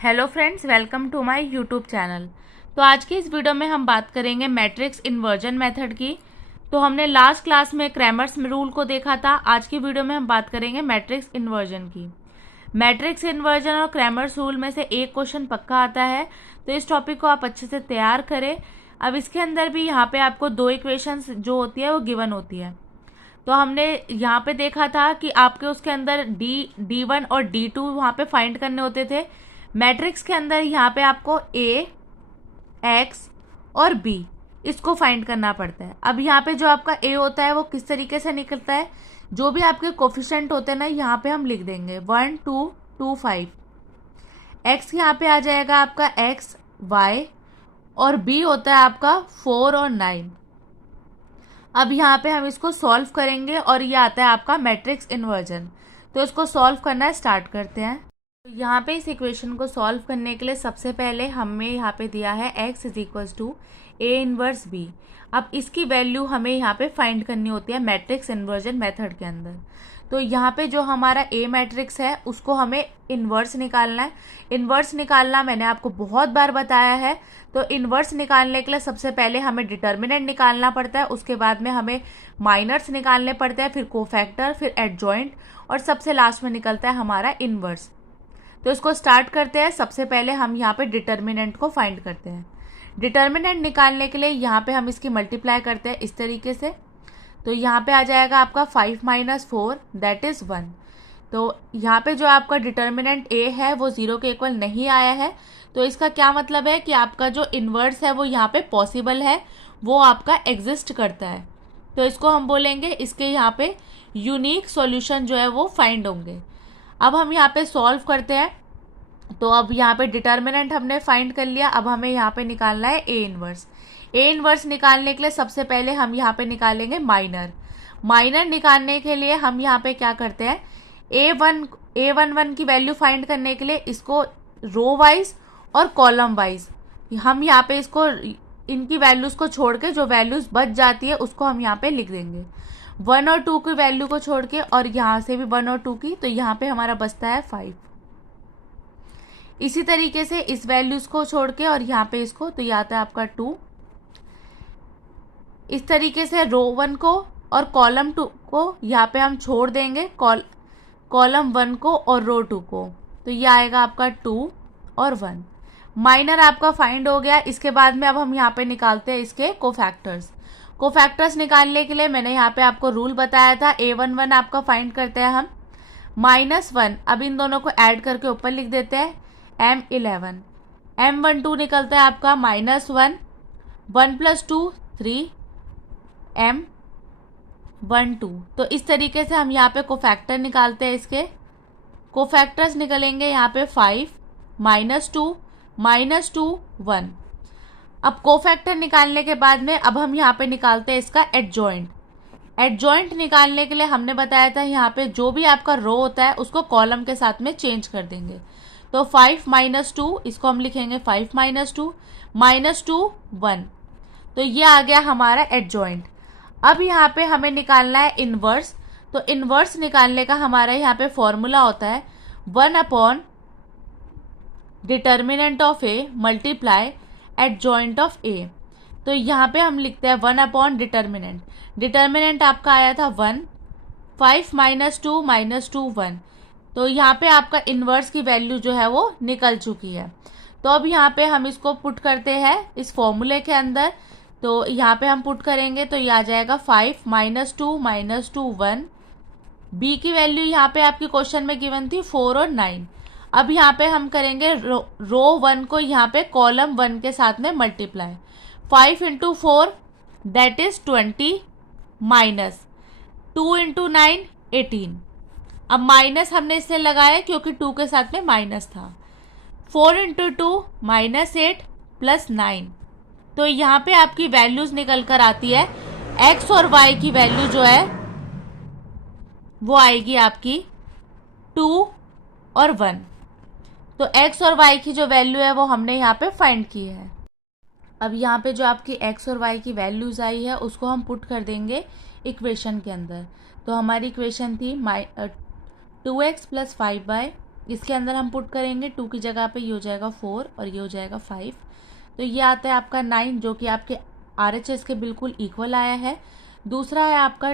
Hello friends, welcome to my YouTube channel. तो आज की इस वीडियो में हम बात करेंगे मैट्रिक्स इन्वर्जन मेथड की। तो हमने लास्ट क्लास में क्रैमर्स रूल को देखा था। आज की वीडियो में हम बात करेंगे मैट्रिक्स इन्वर्जन की। मैट्रिक्स इन्वर्जन और क्रैमर्स रूल में से एक क्वेश्चन पक्का आता है, तो इस टॉपिक को आप अच्छे से तैयार करें। अब इसके अंदर भी यहाँ पे आपको दो इक्वेशंस जो होती है वो गिवन होती है। तो हमने यहाँ पे देखा था कि आपके उसके अंदर D1 और D2 वहाँ पे फाइंड करने होते थे। मैट्रिक्स के अंदर यहाँ पे आपको A, X और B इसको फाइंड करना पड़ता है। अब यहाँ पे जो आपका A होता है वो किस तरीके से निकलता है, जो भी आपके कोफिशिएंट होते हैं ना, यहाँ पे हम लिख देंगे 1, 2, 2, 5। X यहाँ पे आ जाएगा आपका X, Y और B होता है आपका 4 और 9। अब यहाँ पे हम इसको सॉल्व करेंगे और ये आता है आपका मैट्रिक्स इन्वर्जन। तो इसको सॉल्व करना स्टार्ट करते हैं। तो यहाँ पे इस इक्वेशन को सॉल्व करने के लिए सबसे पहले हमें यहाँ पे दिया है x is equals to A inverse B. अब इसकी वैल्यू हमें यहाँ पे फाइंड करनी होती है मैट्रिक्स इन्वर्जन मेथड के अंदर। तो यहाँ पे जो हमारा ए मैट्रिक्स है उसको हमें इन्वर्स निकालना है। इन्वर्स निकालना मैंने आपको बहुत बार बताया है। तो इन्वर्स निकालने के लिए सबसे पहले हमें डिटर्मिनेंट निकालना पड़ता है, उसके बाद में हमें माइनर्स निकालने पड़ते हैं, फिर कोफैक्टर, फिर एडजॉइंट और सबसे लास्ट में निकलता है हमारा इन्वर्स। तो इसको स्टार्ट करते हैं। सबसे पहले हम यहाँ पे डिटर्मिनेंट को फाइंड करते हैं। डिटर्मिनेंट निकालने के लिए यहाँ पे हम इसकी मल्टीप्लाई करते हैं इस तरीके से। तो यहाँ पे आ जाएगा आपका 5 माइनस 4 दैट इज़ 1। तो यहाँ पे जो आपका डिटर्मिनेंट ए है वो 0 के इक्वल नहीं आया है। तो इसका क्या मतलब है कि आपका जो इन्वर्स है वो यहाँ पे पॉसिबल है, वो आपका एग्जिस्ट करता है। तो इसको हम बोलेंगे इसके यहाँ पे यूनिक सॉल्यूशन जो है वो फाइंड होंगे। अब हम यहाँ पे सॉल्व करते हैं। तो अब यहाँ पे डिटर्मिनेंट हमने फाइंड कर लिया। अब हमें यहाँ पे निकालना है ए इनवर्स। ए इनवर्स निकालने के लिए सबसे पहले हम यहाँ पे निकालेंगे माइनर। माइनर निकालने के लिए हम यहाँ पे क्या करते हैं, A11 की वैल्यू फाइंड करने के लिए इसको रो वाइज और कॉलम वाइज हम यहाँ पे इसको इनकी वैल्यूज को छोड़ के जो वैल्यूज बच जाती है उसको हम यहाँ पे लिख देंगे। 1 और 2 की वैल्यू को छोड़ के और यहाँ से भी 1 और 2 की, तो यहाँ पे हमारा बचता है 5। इसी तरीके से इस वैल्यूज को छोड़ के और यहाँ पे इसको, तो ये आता है आपका 2। इस तरीके से रो 1 को और कॉलम 2 को यहाँ पे हम छोड़ देंगे, कॉलम 1 को और रो 2 को। तो ये आएगा आपका 2 और 1। माइनर आपका फाइंड हो गया। इसके बाद में अब हम यहाँ पे निकालते हैं इसके कोफैक्टर्स। कोफैक्टर्स निकालने के लिए मैंने यहाँ पे आपको रूल बताया था। A11 आपका फाइंड करते हैं हम -1। अब इन दोनों को ऐड करके ऊपर लिख देते हैं M11। M12 निकलता है आपका -1, 1 + 2 3 M12। तो इस तरीके से हम यहाँ पे कोफैक्टर निकालते हैं। इसके कोफैक्टर्स निकलेंगे यहाँ पे 5 -2 -2 1। अब कोफैक्टर निकालने के बाद में अब हम यहाँ पे निकालते हैं इसका एडजॉइंट। एडजॉइंट निकालने के लिए हमने बताया था यहाँ पे जो भी आपका रो होता है उसको कॉलम के साथ में चेंज कर देंगे। तो 5 -2 इसको हम लिखेंगे 5 -2 -2 1। तो ये आ गया हमारा एडजॉइंट। अब यहाँ पे हमें निकालना है इन्वर्स। तो इन्वर्स निकालने का हमारा यहाँ पे फॉर्मूला होता है 1/डिटर्मिनेंट of A multiply adjoint of A. तो यहाँ पे हम लिखते हैं 1/डिटर्मिनेंट। डिटर्मिनेंट आपका आया था 1, 5 -2 -2 1। तो यहाँ पे आपका इन्वर्स की वैल्यू जो है वो निकल चुकी है। तो अब यहाँ पे हम इसको पुट करते हैं इस फॉर्मूले के अंदर। तो यहाँ पे हम पुट करेंगे तो ये आ जाएगा 5 -2 -2 1। बी की वैल्यू यहाँ पे आपके क्वेश्चन में गिवन थी 4 और 9। अब यहाँ पे हम करेंगे रो 1 को यहाँ पे कॉलम 1 के साथ में मल्टीप्लाई। 5 × 4 that is 20 minus 2 × 9 18। अब माइनस हमने इसलिए लगाया क्योंकि 2 के साथ में माइनस था। 4 × 2 -8 + 9। तो यहाँ पे आपकी वैल्यूज निकल कर आती है। एक्स और वाई की वैल्यू जो है वो आएगी आपकी 2 और 1। तो एक्स और वाई की जो वैल्यू है वो हमने यहाँ पे फाइंड की है। अब यहाँ पे जो आपकी एक्स और वाई की वैल्यूज आई है उसको हम पुट कर देंगे इक्वेशन के अंदर। तो हमारी इक्वेशन थी 2x + 5y इसके अंदर हम पुट करेंगे 2 की जगह पे, ये हो जाएगा 4 और ये हो जाएगा 5। तो ये आता है आपका 9 जो कि आपके RHS के बिल्कुल इक्वल आया है। दूसरा है आपका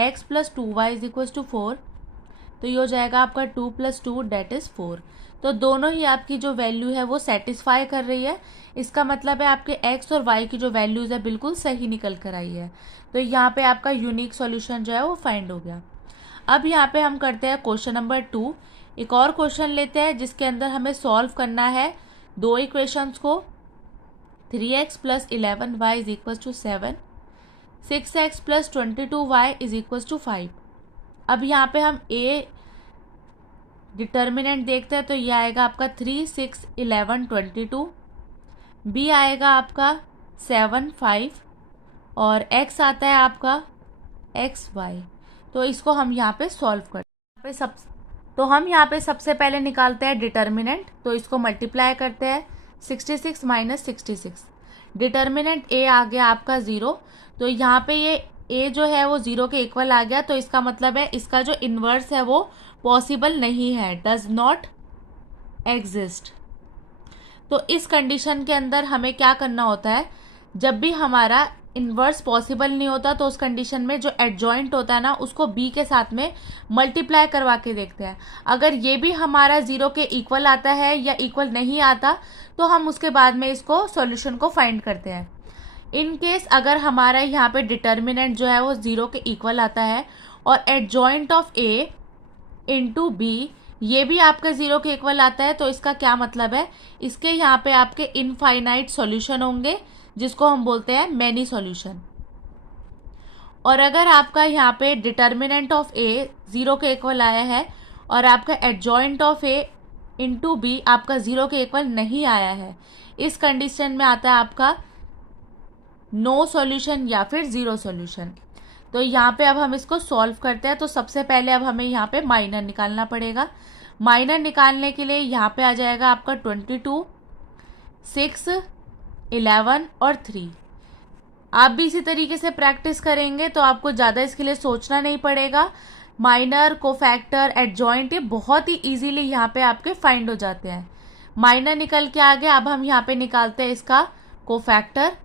x plus 2y is equal to 4। तो ये हो जाएगा आपका 2 प्लस 2 डेट इज़ 4। तो दोनों ही आपकी जो वैल्यू है वो सेटिस्फाई कर रही है। इसका मतलब है आपके x और y की जो वैल्यूज़ है बिल्कुल सही निकल कर आई है। तो यहाँ पे आपका यूनिक सॉल्यूशन जो है वो फाइंड हो गया। अब यहाँ पे हम करते हैं क्वेश्चन नंबर 2। एक और क्वेश्चन लेते हैं जिसके अंदर हमें सॉल्व करना है दो इक्वेशंस को। 3x plus 11y is equal to 7, 6x plus 22y is equal to 5। अब यहाँ पे हम a डिटर्मिनेंट देखते हैं, तो ये आएगा आपका 3, 6, 11, 22। b आएगा आपका 7, 5 और x आता है आपका x, y। तो इसको हम यहाँ पे सॉल्व करते हैं। हम यहाँ पे सबसे पहले निकालते हैं डिटर्मिनेंट। तो इसको मल्टीप्लाई करते हैं 66 माइनस 66। डिटर्मिनेंट a आ गया आपका 0। तो यहाँ पे ये a जो है वो 0 के इक्वल आ गया। तो इसका मतलब है इसका जो इन्वर्स है वो पॉसिबल नहीं है, डज नॉट एग्जिस्ट। तो इस कंडीशन के अंदर हमें क्या करना होता है, जब भी हमारा इन्वर्स पॉसिबल नहीं होता तो उस कंडीशन में जो एडजॉइंट होता है ना उसको b के साथ में मल्टीप्लाई करवा के देखते हैं। अगर ये भी हमारा 0 के इक्वल आता है या इक्वल नहीं आता तो हम उसके बाद में इसको सॉल्यूशन को फाइंड करते हैं। इन केस अगर हमारा यहाँ पे डिटर्मिनेंट जो है वो 0 के इक्वल आता है और adjoint of a into B ये भी आपका 0 के इक्वल आता है, तो इसका क्या मतलब है, इसके यहाँ पे आपके इनफाइनाइट सॉल्यूशन होंगे जिसको हम बोलते हैं मैनी सॉल्यूशन। और अगर आपका यहाँ पे डिटर्मिनेंट ऑफ a 0 के इक्वल आया है और आपका adjoint of a into B आपका 0 के इक्वल नहीं आया है, इस कंडीशन में आता है आपका नो सॉल्यूशन या फिर 0 सॉल्यूशन। तो यहाँ पे अब हम इसको सॉल्व करते हैं। तो सबसे पहले अब हमें यहाँ पे माइनर निकालना पड़ेगा। माइनर निकालने के लिए यहाँ पे आ जाएगा आपका 22, 6, 11 और 3। आप भी इसी तरीके से प्रैक्टिस करेंगे तो आपको ज़्यादा इसके लिए सोचना नहीं पड़ेगा। माइनर, कोफैक्टर, एडजॉइंट ये बहुत ही इजीली यहाँ पे आपके फाइंड हो जाते हैं। माइनर निकल के आ गया। अब हम यहाँ पे निकालते हैं इसका कोफैक्टर।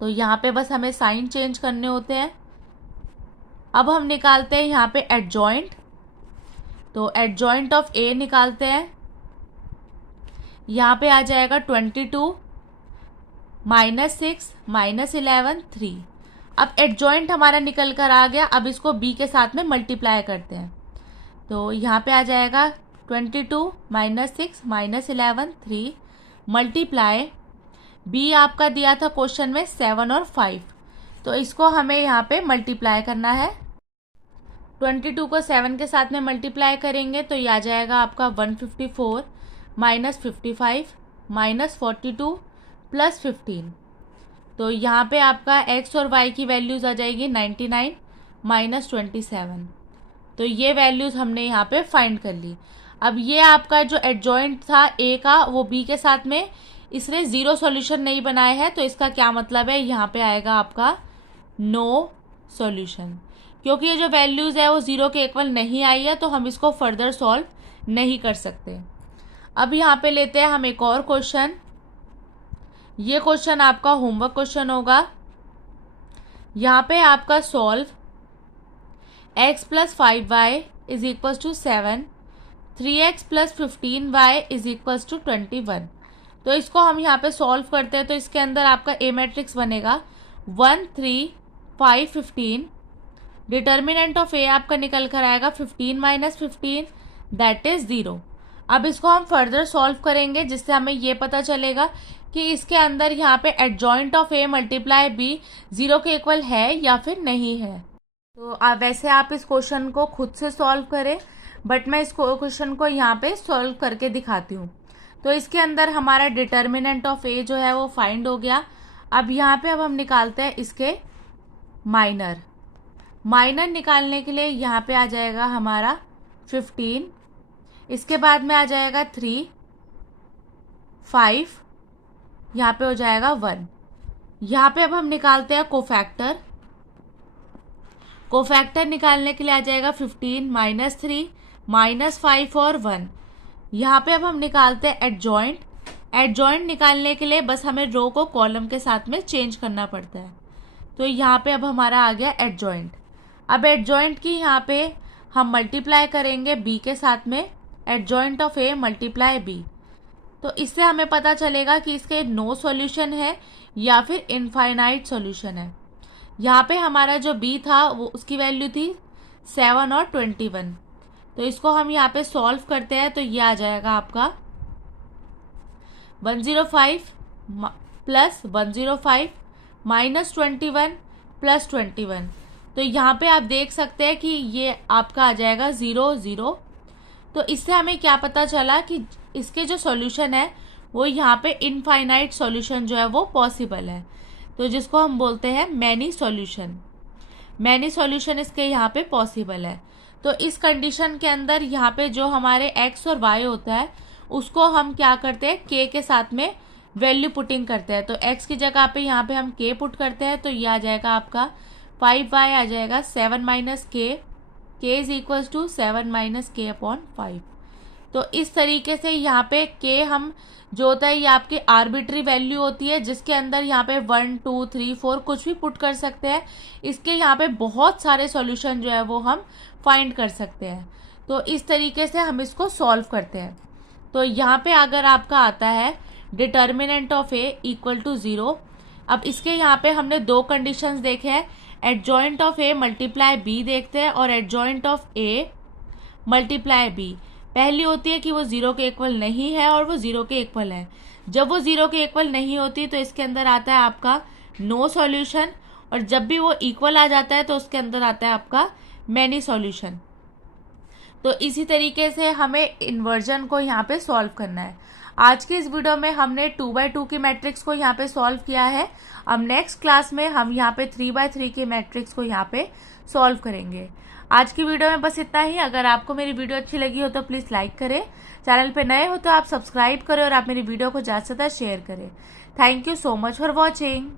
तो यहाँ पे बस हमें साइन चेंज करने होते हैं। अब हम निकालते हैं यहाँ पे एडजॉइंट। तो एडजॉइंट ऑफ a निकालते हैं। यहाँ पे आ जाएगा 22 माइनस 6 माइनस 11 3। अब एडजॉइंट हमारा निकल कर आ गया। अब इसको b के साथ में मल्टीप्लाई करते हैं। तो यहाँ पे आ जाएगा 22 माइनस 6 माइनस 11 3 मल्टीप्लाई b आपका दिया था क्वेश्चन में 7 और 5। तो इसको हमें यहाँ पे मल्टीप्लाई करना है। 22 को 7 के साथ में मल्टीप्लाई करेंगे तो ये आ जाएगा आपका 154 माइनस 55 माइनस 42 प्लस 15। तो यहाँ पे आपका x और y की वैल्यूज़ आ जाएगी 99 माइनस 27। तो ये वैल्यूज़ हमने यहाँ पे फाइंड कर ली। अब ये आपका जो एडजॉइंट था a का वो b के साथ में इसने 0 सॉल्यूशन नहीं बनाया है, तो इसका क्या मतलब है, यहाँ पे आएगा आपका नो सॉल्यूशन। क्योंकि ये जो वैल्यूज़ है वो 0 के इक्वल नहीं आई है तो हम इसको फर्दर सॉल्व नहीं कर सकते। अब यहाँ पे लेते हैं हम एक और क्वेश्चन। ये क्वेश्चन आपका होमवर्क क्वेश्चन होगा। यहाँ पे आपका solve x plus 5y is equal to 7, 3x plus 15y is equal to 21। तो इसको हम यहाँ पे सॉल्व करते हैं। तो इसके अंदर आपका ए मैट्रिक्स बनेगा 1, 3, 5, 15। डिटर्मिनेंट ऑफ ए आपका निकल कर आएगा 15 माइनस 15 दैट इज 0। अब इसको हम फर्दर सॉल्व करेंगे जिससे हमें ये पता चलेगा कि इसके अंदर यहाँ पे adjoint of A multiply B 0 के इक्वल है या फिर नहीं है। तो वैसे आप इस क्वेश्चन को खुद से सॉल्व करें, बट मैं इस क्वेश्चन को यहाँ पे सॉल्व करके दिखाती हूँ। तो इसके अंदर हमारा डिटर्मिनेंट ऑफ ए जो है वो फाइंड हो गया। अब यहाँ पे अब हम निकालते हैं इसके माइनर। माइनर निकालने के लिए यहाँ पे आ जाएगा हमारा 15, इसके बाद में आ जाएगा 3, 5, यहाँ पे हो जाएगा 1। यहाँ पे अब हम निकालते हैं कोफैक्टर। कोफैक्टर निकालने के लिए आ जाएगा 15 माइनस 3 -5 और 1। यहाँ पे अब हम निकालते हैं एडजॉइंट। एडजॉइंट निकालने के लिए बस हमें रो को कॉलम के साथ में चेंज करना पड़ता है। तो यहाँ पे अब हमारा आ गया एडजॉइंट। अब एडजॉइंट की यहाँ पे हम मल्टीप्लाई करेंगे बी के साथ में, adjoint of A multiply B. तो इससे हमें पता चलेगा कि इसके नो सॉल्यूशन है या फिर इनफाइनाइट सॉल्यूशन है। यहाँ पे हमारा जो बी था वो उसकी वैल्यू थी 7 और 21। तो इसको हम यहाँ पे सॉल्व करते हैं तो ये आ जाएगा आपका 105 प्लस 105 माइनस 21 प्लस 21। तो यहाँ पे आप देख सकते हैं कि ये आपका आ जाएगा 0 0। तो इससे हमें क्या पता चला कि इसके जो सॉल्यूशन है वो यहाँ पे इनफाइनाइट सॉल्यूशन जो है वो पॉसिबल है। तो जिसको हम बोलते हैं मैनी सॉल्यूशन। मैनी सॉल्यूशन इसके यहाँ पे पॉसिबल है। तो इस कंडीशन के अंदर यहाँ पे जो हमारे x और y होता है उसको हम क्या करते हैं, k के साथ में वैल्यू पुटिंग करते हैं। तो x की जगह पे यहाँ पे हम k पुट करते हैं तो ये आ जाएगा आपका 5y आ जाएगा 7 minus k is equals to 7 minus k upon 5। तो इस तरीके से यहाँ पे k हम जो होता है ये आपकी आर्बिट्री वैल्यू होती है जिसके अंदर यहाँ पे 1 2 3 4 कुछ भी पुट कर सकते हैं। इसके यहाँ पे बहुत सारे सॉल्यूशन जो है वो हम फाइंड कर सकते हैं। तो इस तरीके से हम इसको सॉल्व करते हैं। तो यहाँ पे अगर आपका आता है determinant of A equal to 0। अब इसके यहाँ पे हमने दो कंडीशंस देखे हैं, adjoint of A multiply B देखते हैं और adjoint of A multiply B. पहली होती है कि वो 0 के इक्वल नहीं है और वो 0 के इक्वल है। जब वो 0 के इक्वल नहीं होती तो इसके अंदर आता है आपका नो सॉल्यूशन, और जब भी वो इक्वल आ जाता है तो उसके अंदर आता है आपका मैनी सॉल्यूशन। तो इसी तरीके से हमें इन्वर्जन को यहाँ पे सॉल्व करना है। आज की इस वीडियो में हमने 2x2 की मैट्रिक्स को यहाँ पे सॉल्व किया है। अब नेक्स्ट क्लास में हम यहाँ पे 3x3 की मैट्रिक्स को यहाँ पे सॉल्व करेंगे। आज की वीडियो में बस इतना ही। अगर आपको मेरी वीडियो अच्छी लगी हो तो प्लीज़ लाइक करें, चैनल पे नए हो तो आप सब्सक्राइब करें और आप मेरी वीडियो को ज़्यादा से ज़्यादा शेयर करें। Thank you so much for watching.